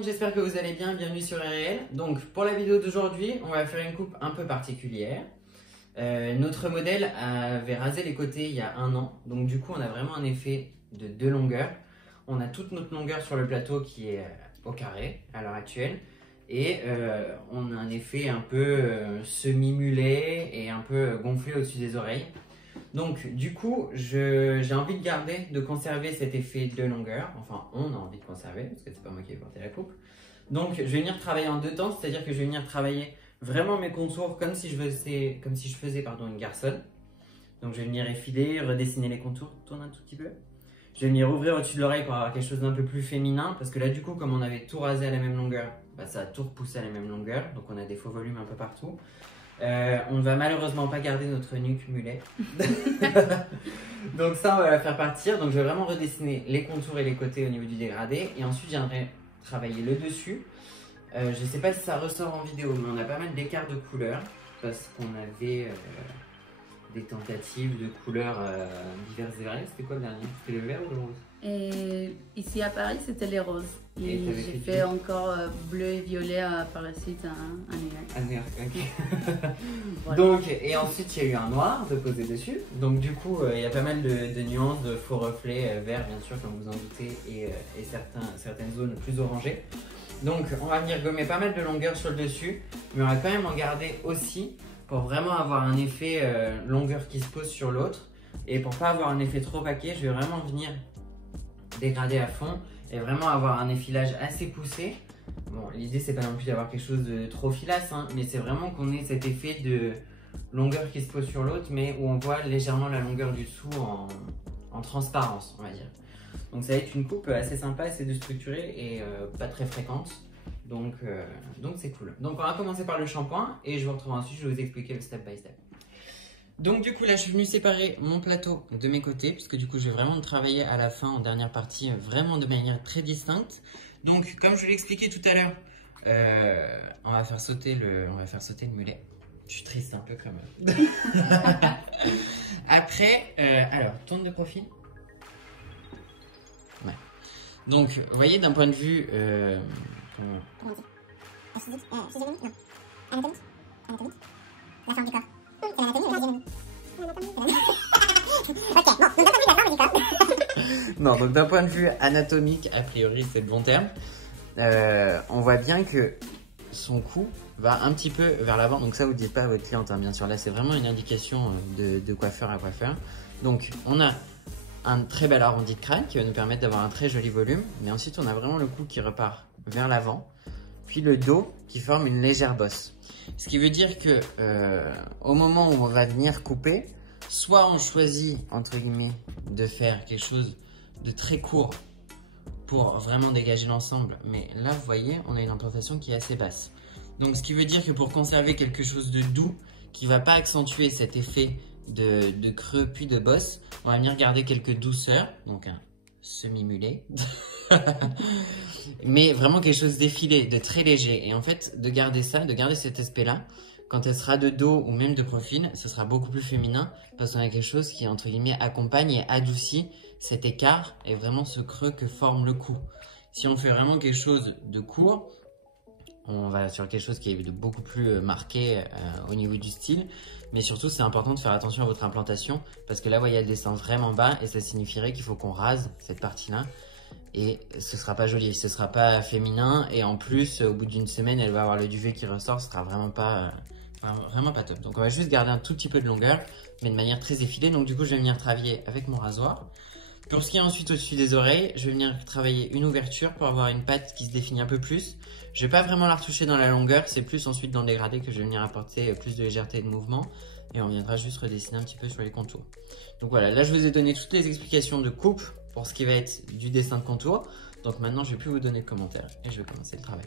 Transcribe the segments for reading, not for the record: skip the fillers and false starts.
monde, j'espère que vous allez bien, bienvenue sur RL. Donc pour la vidéo d'aujourd'hui, on va faire une coupe un peu particulière. Notre modèle avait rasé les côtés il y a 1 an, donc du coup on a vraiment un effet de 2 longueurs. On a toute notre longueur sur le plateau qui est au carré à l'heure actuelle. Et on a un effet un peu semi-mulet et un peu gonflé au-dessus des oreilles. Donc du coup, j'ai envie de garder, de conserver cet effet de longueur. Enfin, on a envie de conserver, parce que c'est pas moi qui vais porter la coupe. Donc je vais venir travailler en 2 temps, c'est-à-dire que je vais venir travailler vraiment mes contours comme si je faisais une garçonne. Donc je vais venir effiler, redessiner les contours, tourne un tout petit peu. Je vais venir ouvrir au-dessus de l'oreille pour avoir quelque chose d'un peu plus féminin, parce que là du coup, comme on avait tout rasé à la même longueur, bah, ça a tout repoussé à la même longueur, donc on a des faux volumes un peu partout. On ne va malheureusement pas garder notre nuque mulet. Donc ça, on va la faire partir. Donc je vais vraiment redessiner les contours et les côtés au niveau du dégradé. Et ensuite, j'aimerais travailler le dessus. Je ne sais pas si ça ressort en vidéo, mais on a pas mal d'écarts de couleurs. Parce qu'on avait des tentatives de couleurs diverses et variées. C'était quoi le dernier? C'était le vert ou le rose? Et ici à Paris, c'était les roses. Et j'ai fait encore bleu et violet par la suite un nuage. Un nuage, ok. Voilà. Donc, et ensuite, il y a eu un noir de poser dessus. Donc, du coup, il y a pas mal de nuances, de faux reflets verts, bien sûr, comme vous en doutez, et certaines zones plus orangées. Donc, on va venir gommer pas mal de longueur sur le dessus, mais on va quand même en garder aussi pour vraiment avoir un effet longueur qui se pose sur l'autre. Et pour pas avoir un effet trop paquet, je vais vraiment venir dégrader à fond et vraiment avoir un effilage assez poussé. Bon, l'idée c'est pas non plus d'avoir quelque chose de trop filasse, hein, mais c'est vraiment qu'on ait cet effet de longueur qui se pose sur l'autre, mais où on voit légèrement la longueur du dessous en transparence, on va dire. Donc ça va être une coupe assez sympa, assez déstructurée et pas très fréquente. Donc c'est cool. Donc on va commencer par le shampoing et je vous retrouve ensuite, je vais vous expliquer le step by step. Donc du coup là je suis venu séparer mon plateau de mes côtés, puisque du coup je vais vraiment travailler à la fin, en dernière partie, vraiment de manière très distincte. Donc comme je vous l'ai expliqué tout à l'heure, on va faire sauter le mulet. Je suis triste un peu quand même. Après, alors tourne de profil. Ouais. Donc vous voyez d'un point de vue... comment dire, physiologique, non. Anatomique. La forme du corps. C'est l'anatomie ou la physionomie? Non, donc d'un point de vue anatomique, a priori c'est le bon terme. On voit bien que son cou va un petit peu vers l'avant. Donc ça, vous ne dites pas à votre cliente, hein, bien sûr. Là, c'est vraiment une indication de coiffeur à coiffeur. Donc on a un très bel arrondi de crâne qui va nous permettre d'avoir un très joli volume. Mais ensuite, on a vraiment le cou qui repart vers l'avant. Puis le dos qui forme une légère bosse. Ce qui veut dire que au moment où on va venir couper, soit on choisit, entre guillemets, de faire quelque chose de très court pour vraiment dégager l'ensemble. Mais là, vous voyez, on a une implantation qui est assez basse. Donc, ce qui veut dire que pour conserver quelque chose de doux, qui ne va pas accentuer cet effet de creux puis de bosse, on va venir garder quelques douceurs. Donc, un semi-mulet. Mais vraiment quelque chose d'effilé, de très léger. Et en fait, de garder ça, de garder cet aspect-là, quand elle sera de dos ou même de profil, ce sera beaucoup plus féminin parce qu'on a quelque chose qui, entre guillemets, accompagne et adoucit cet écart et vraiment ce creux que forme le cou. Si on fait vraiment quelque chose de court, on va sur quelque chose qui est de beaucoup plus marqué au niveau du style. Mais surtout, c'est important de faire attention à votre implantation parce que là, vous voyez, elle descend vraiment bas et ça signifierait qu'il faut qu'on rase cette partie-là. Et ce sera pas joli, ce sera pas féminin. Et en plus, au bout d'une semaine, elle va avoir le duvet qui ressort, ce sera vraiment pas top. Donc on va juste garder un tout petit peu de longueur, mais de manière très effilée. Donc du coup, je vais venir travailler avec mon rasoir. Pour ce qui est ensuite au-dessus des oreilles, je vais venir travailler une ouverture pour avoir une patte qui se définit un peu plus. Je vais pas vraiment la retoucher dans la longueur, c'est plus ensuite dans le dégradé que je vais venir apporter plus de légèreté et de mouvement. Et on viendra juste redessiner un petit peu sur les contours. Donc voilà, là je vous ai donné toutes les explications de coupe pour ce qui va être du dessin de contour. Donc maintenant, je vais plus vous donner de commentaires et je vais commencer le travail.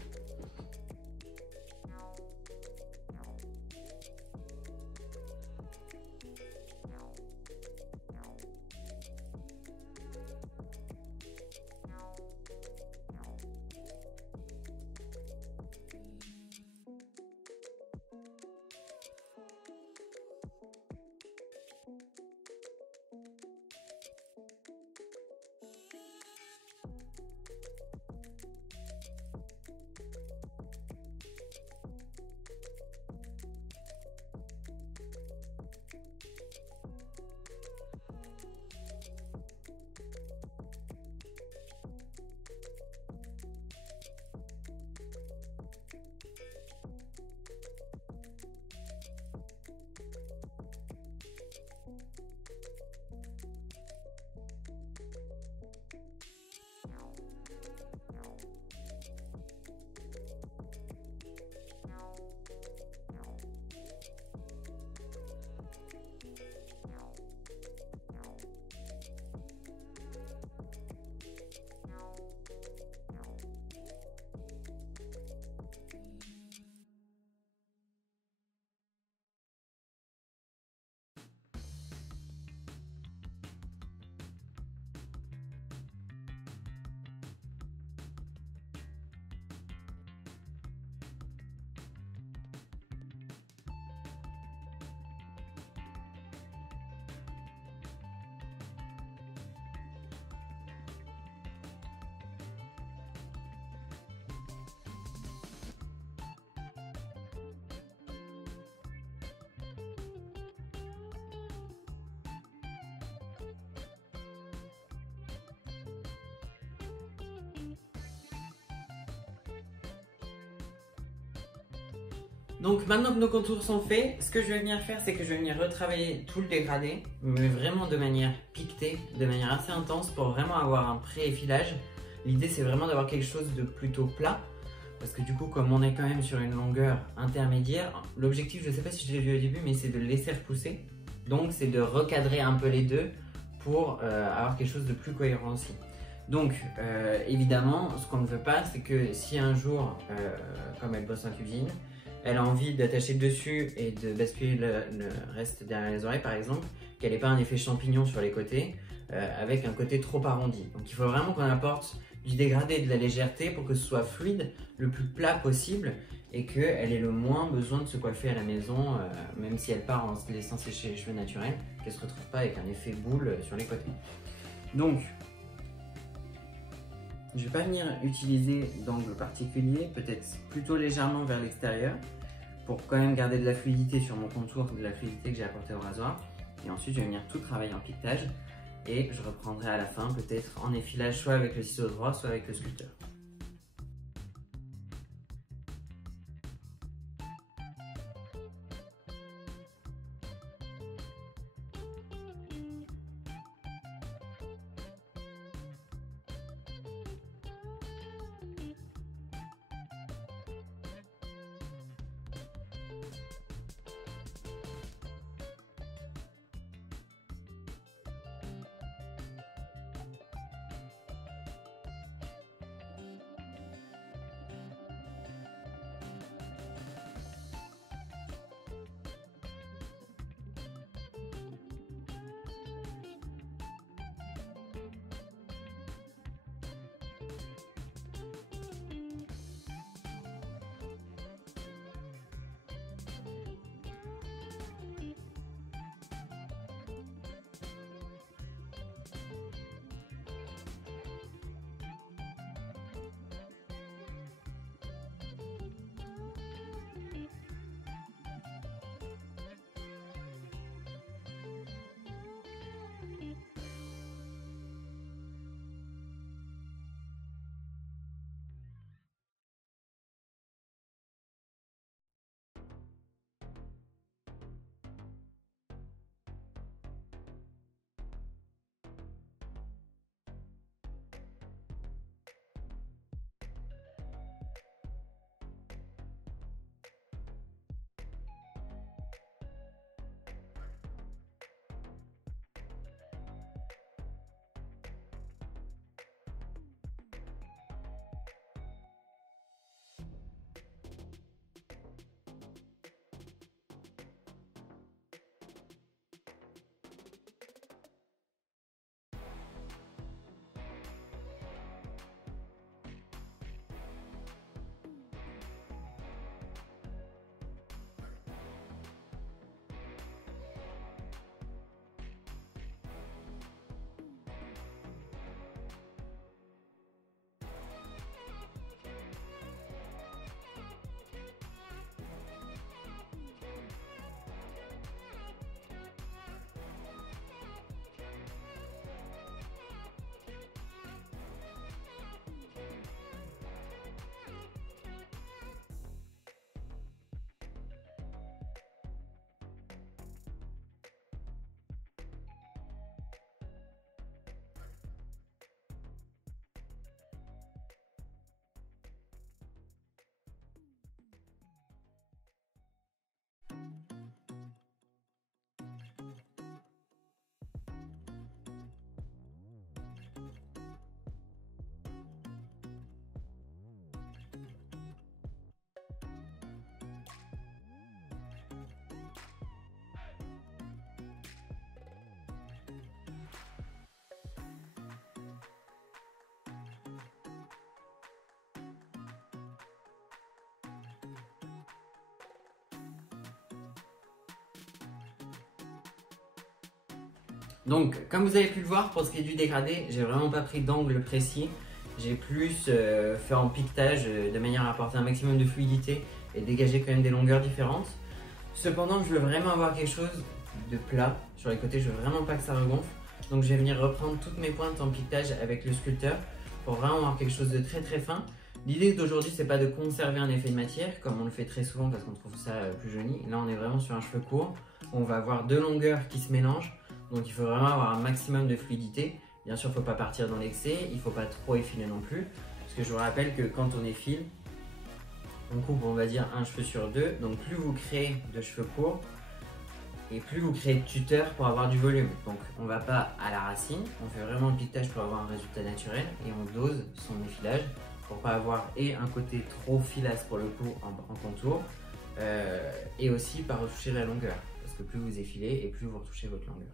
Donc maintenant que nos contours sont faits, ce que je vais venir faire, c'est que je vais venir retravailler tout le dégradé, mais vraiment de manière piquetée, de manière assez intense pour vraiment avoir un pré-effilage. L'idée c'est vraiment d'avoir quelque chose de plutôt plat, parce que du coup comme on est quand même sur une longueur intermédiaire, l'objectif, je ne sais pas si je l'ai vu au début, mais c'est de le laisser repousser. Donc c'est de recadrer un peu les deux pour avoir quelque chose de plus cohérent aussi. Donc évidemment, ce qu'on ne veut pas, c'est que si un jour, comme elle bosse en cuisine, elle a envie d'attacher le dessus et de basculer le reste derrière les oreilles par exemple, qu'elle n'ait pas un effet champignon sur les côtés, avec un côté trop arrondi. Donc il faut vraiment qu'on apporte du dégradé et de la légèreté pour que ce soit fluide, le plus plat possible, et qu'elle ait le moins besoin de se coiffer à la maison, même si elle part en se laissant sécher les cheveux naturels, qu'elle ne se retrouve pas avec un effet boule sur les côtés. Donc, je ne vais pas venir utiliser d'angle particulier, peut-être plutôt légèrement vers l'extérieur, pour quand même garder de la fluidité sur mon contour, de la fluidité que j'ai apportée au rasoir. Et ensuite, je vais venir tout travailler en piquetage, et je reprendrai à la fin, peut-être en effilage, soit avec le ciseau droit, soit avec le sculpteur. Donc, comme vous avez pu le voir, pour ce qui est du dégradé, j'ai vraiment pas pris d'angle précis. J'ai plus fait en piquetage de manière à apporter un maximum de fluidité et dégager quand même des longueurs différentes. Cependant, je veux vraiment avoir quelque chose de plat sur les côtés, je veux vraiment pas que ça regonfle. Donc je vais venir reprendre toutes mes pointes en piquetage avec le sculpteur pour vraiment avoir quelque chose de très très fin. L'idée d'aujourd'hui, c'est pas de conserver un effet de matière, comme on le fait très souvent parce qu'on trouve ça plus joli. Là, on est vraiment sur un cheveu court. On va avoir deux longueurs qui se mélangent. Donc, il faut vraiment avoir un maximum de fluidité. Bien sûr, il ne faut pas partir dans l'excès. Il ne faut pas trop effiler non plus. Parce que je vous rappelle que quand on effile, on coupe, on va dire, un cheveu sur deux. Donc, plus vous créez de cheveux courts, et plus vous créez de tuteurs pour avoir du volume. Donc on ne va pas à la racine, on fait vraiment le piquetage pour avoir un résultat naturel et on dose son effilage pour pas avoir et un côté trop filasse pour le coup en contour et aussi pas retoucher la longueur parce que plus vous effilez et plus vous retouchez votre longueur.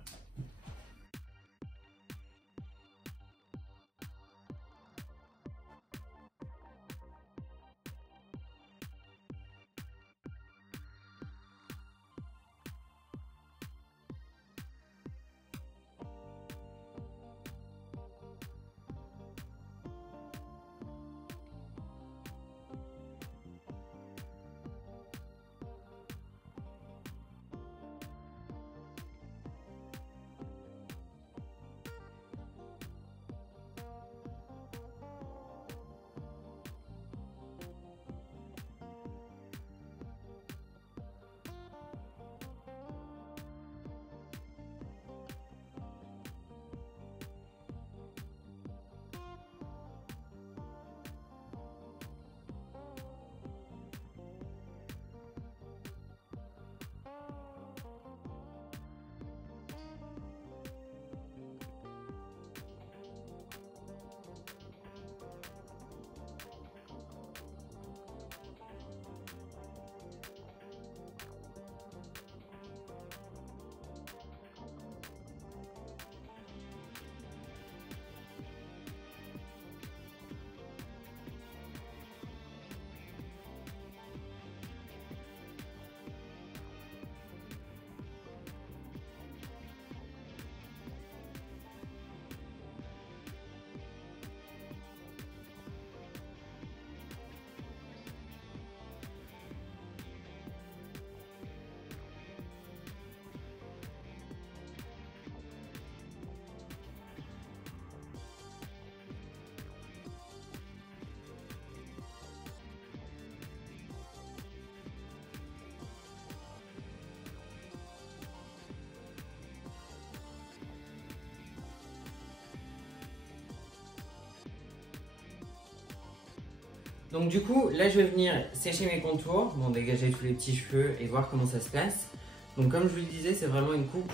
Donc du coup, là je vais venir sécher mes contours, bon dégager tous les petits cheveux et voir comment ça se place. Donc comme je vous le disais, c'est vraiment une coupe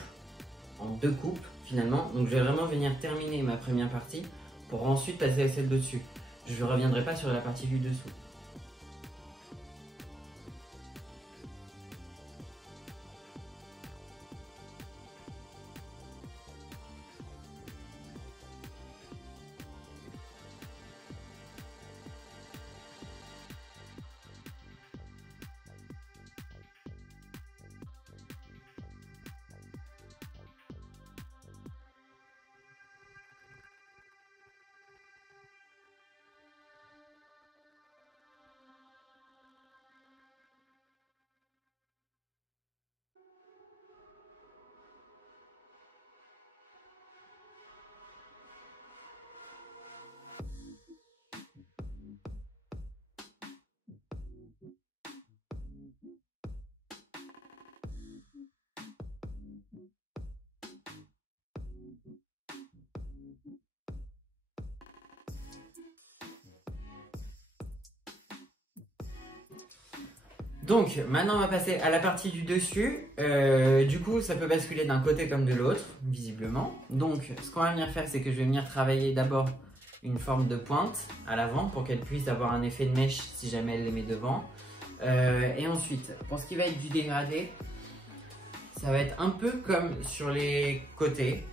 en deux coupes finalement. Donc je vais vraiment venir terminer ma première partie pour ensuite passer à celle de dessus. Je ne reviendrai pas sur la partie du dessous. Donc maintenant on va passer à la partie du dessus. Du coup ça peut basculer d'un côté comme de l'autre visiblement. Donc ce qu'on va venir faire, c'est que je vais venir travailler d'abord une forme de pointe à l'avant pour qu'elle puisse avoir un effet de mèche si jamais elle les met devant. Et ensuite pour ce qui va être du dégradé, ça va être un peu comme sur les côtés.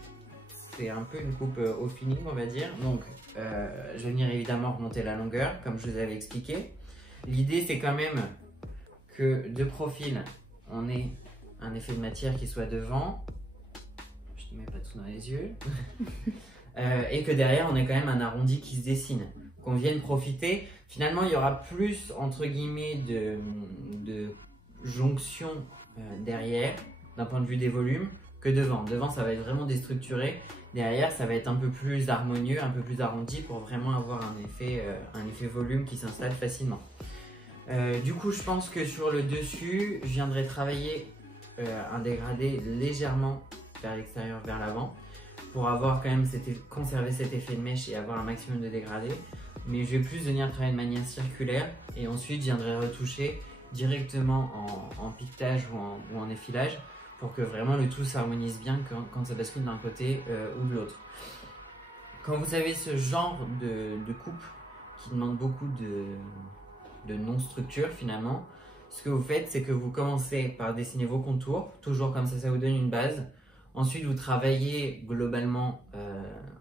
C'est un peu une coupe au feeling on va dire. Donc je vais venir évidemment remonter la longueur comme je vous avais expliqué. L'idée c'est quand même que de profil, on ait un effet de matière qui soit devant. Je ne te mets pas tout dans les yeux. Et que derrière, on ait quand même un arrondi qui se dessine. Qu'on vienne profiter. Finalement, il y aura plus, entre guillemets, de jonction derrière, d'un point de vue des volumes, que devant. Devant, ça va être vraiment déstructuré. Derrière, ça va être un peu plus harmonieux, un peu plus arrondi pour vraiment avoir un effet volume qui s'installe facilement. Du coup, je pense que sur le dessus, je viendrai travailler un dégradé légèrement vers l'extérieur, vers l'avant, pour avoir quand même conserver cet effet de mèche et avoir un maximum de dégradé. Mais je vais plus venir travailler de manière circulaire et ensuite je viendrai retoucher directement en piquetage ou en effilage pour que vraiment le tout s'harmonise bien quand ça bascule d'un côté ou de l'autre. Quand vous avez ce genre de coupe qui demande beaucoup de non-structure finalement, ce que vous faites, c'est que vous commencez par dessiner vos contours, toujours comme ça vous donne une base. Ensuite, vous travaillez globalement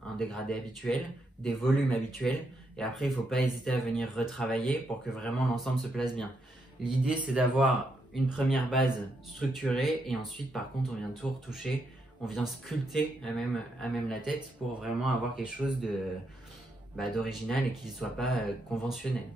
un dégradé habituel, des volumes habituels, et après, il ne faut pas hésiter à venir retravailler pour que vraiment l'ensemble se place bien. L'idée, c'est d'avoir une première base structurée, et ensuite, par contre, on vient tout retoucher, on vient sculpter à même la tête pour vraiment avoir quelque chose d'original et qui ne soit pas conventionnel.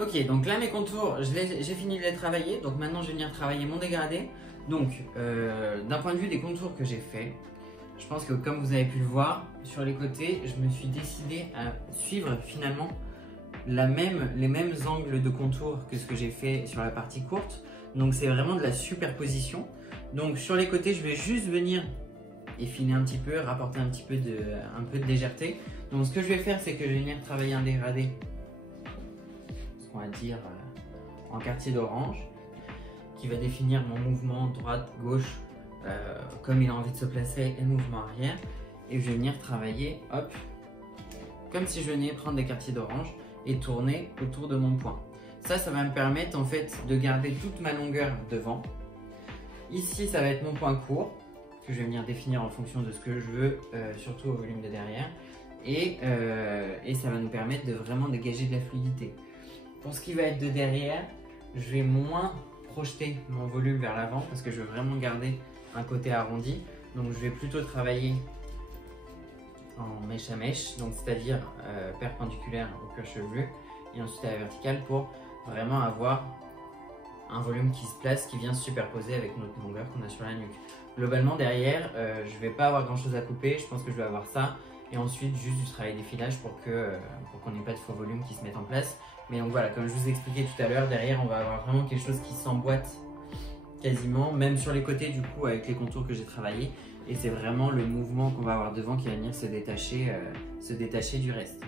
Ok, donc là mes contours, j'ai fini de les travailler, donc maintenant je vais venir travailler mon dégradé. Donc, d'un point de vue des contours que j'ai fait, je pense que comme vous avez pu le voir, sur les côtés, je me suis décidé à suivre finalement les mêmes angles de contour que ce que j'ai fait sur la partie courte. Donc c'est vraiment de la superposition. Donc sur les côtés, je vais juste venir effiner un petit peu, rapporter un peu de légèreté. Donc ce que je vais faire, c'est que je vais venir travailler un dégradé, on va dire en quartier d'orange, qui va définir mon mouvement droite-gauche comme il a envie de se placer et le mouvement arrière. Et je vais venir travailler, hop, comme si je venais prendre des quartiers d'orange et tourner autour de mon point. Ça va me permettre en fait de garder toute ma longueur devant. Ici, ça va être mon point court que je vais venir définir en fonction de ce que je veux, surtout au volume de derrière. Et ça va nous permettre de vraiment dégager de la fluidité. Pour ce qui va être de derrière, je vais moins projeter mon volume vers l'avant parce que je veux vraiment garder un côté arrondi. Donc je vais plutôt travailler en mèche à mèche, donc c'est-à-dire perpendiculaire au cuir chevelu et ensuite à la verticale pour vraiment avoir un volume qui se place, qui vient se superposer avec notre longueur qu'on a sur la nuque. Globalement derrière, je ne vais pas avoir grand chose à couper, je pense que je vais avoir ça et ensuite juste du travail d'effilage pour qu'on n'ait pas de faux volume qui se mettent en place. Mais donc voilà, comme je vous expliquais tout à l'heure, derrière on va avoir vraiment quelque chose qui s'emboîte quasiment, même sur les côtés du coup avec les contours que j'ai travaillé. Et c'est vraiment le mouvement qu'on va avoir devant qui va venir se détacher du reste.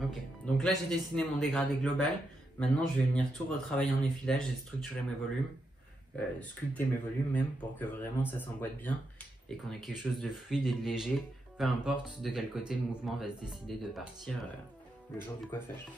Ok, donc là j'ai dessiné mon dégradé global. Maintenant je vais venir tout retravailler en effilage et structurer mes volumes, sculpter mes volumes même pour que vraiment ça s'emboîte bien et qu'on ait quelque chose de fluide et de léger, peu importe de quel côté le mouvement va se décider de partir le jour du coiffage.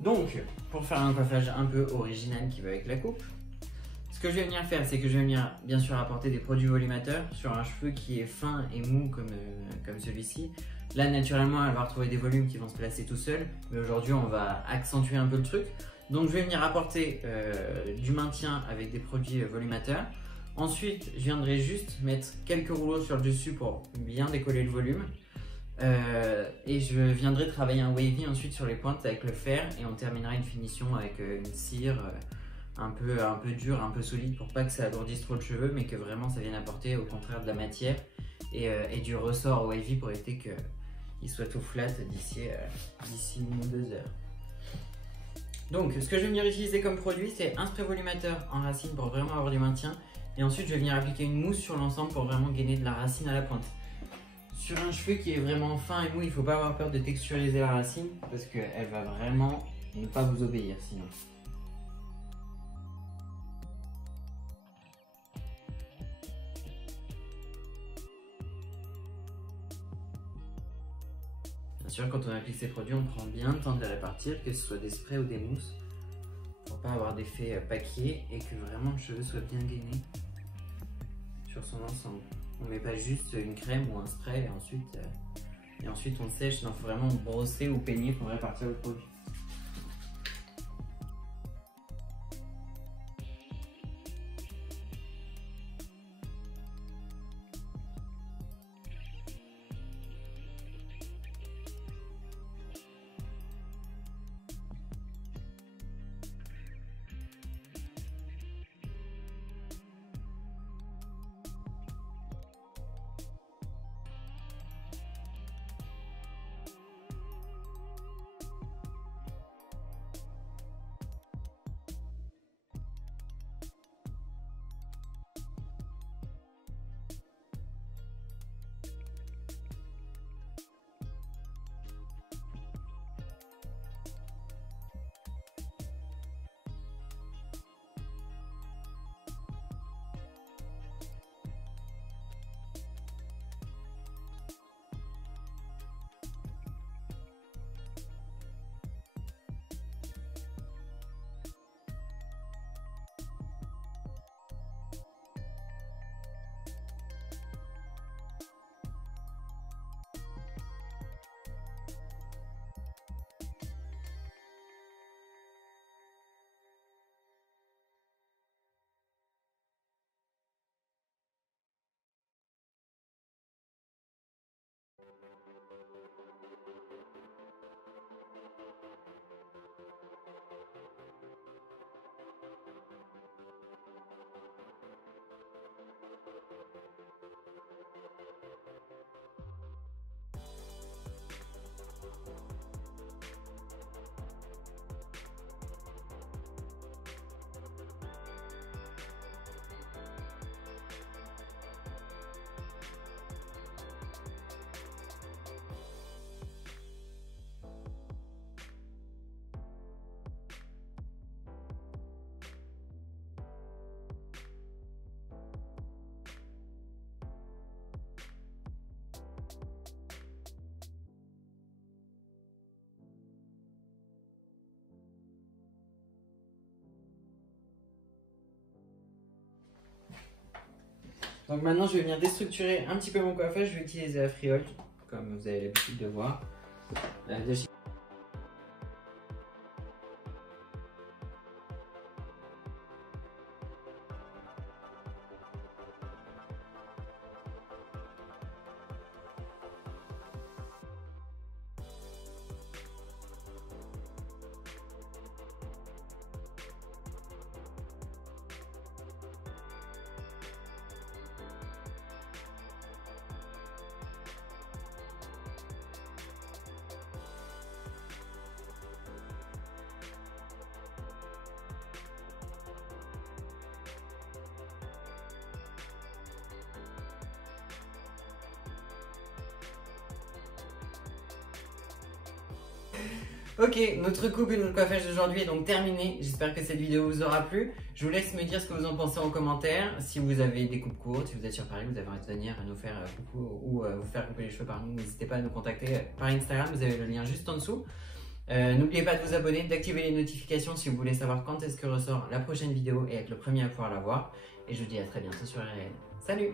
Donc, pour faire un coiffage un peu original qui va avec la coupe, ce que je vais venir faire, c'est que je vais venir bien sûr apporter des produits volumateurs sur un cheveu qui est fin et mou comme celui-ci. Là, naturellement, elle va retrouver des volumes qui vont se placer tout seuls, mais aujourd'hui, on va accentuer un peu le truc. Donc, je vais venir apporter du maintien avec des produits volumateurs. Ensuite, je viendrai juste mettre quelques rouleaux sur le dessus pour bien décoller le volume. Et je viendrai travailler un wavy ensuite sur les pointes avec le fer et on terminera une finition avec une cire un peu dure, un peu solide pour pas que ça alourdisse trop le cheveu mais que vraiment ça vienne apporter au contraire de la matière et du ressort au wavy pour éviter qu'il soit tout flat d'ici 1 ou 2 heures. Donc ce que je vais venir utiliser comme produit c'est un spray volumateur en racine pour vraiment avoir du maintien et ensuite je vais venir appliquer une mousse sur l'ensemble pour vraiment gainer de la racine à la pointe. Sur un cheveu qui est vraiment fin et mou, il ne faut pas avoir peur de texturiser la racine parce qu'elle va vraiment ne pas vous obéir sinon. Bien sûr, quand on applique ces produits, on prend bien le temps de les répartir, que ce soit des sprays ou des mousses, pour pas avoir d'effet paquet et que vraiment le cheveu soit bien gainé sur son ensemble. On met pas juste une crème ou un spray et ensuite on sèche, il faut vraiment brosser ou peigner pour répartir le produit. Donc maintenant, je vais venir déstructurer un petit peu mon coiffage. Je vais utiliser la Freehold, comme vous avez l'habitude de voir. Ok, notre coupe et notre coiffage d'aujourd'hui est donc terminé. J'espère que cette vidéo vous aura plu. Je vous laisse me dire ce que vous en pensez en commentaire. Si vous avez des coupes courtes, si vous êtes sur Paris, vous avez envie de venir nous faire coucou ou vous faire couper les cheveux par nous, n'hésitez pas à nous contacter par Instagram. Vous avez le lien juste en dessous. N'oubliez pas de vous abonner, d'activer les notifications si vous voulez savoir quand est-ce que ressort la prochaine vidéo et être le premier à pouvoir la voir. Et je vous dis à très bientôt sur RL. Salut!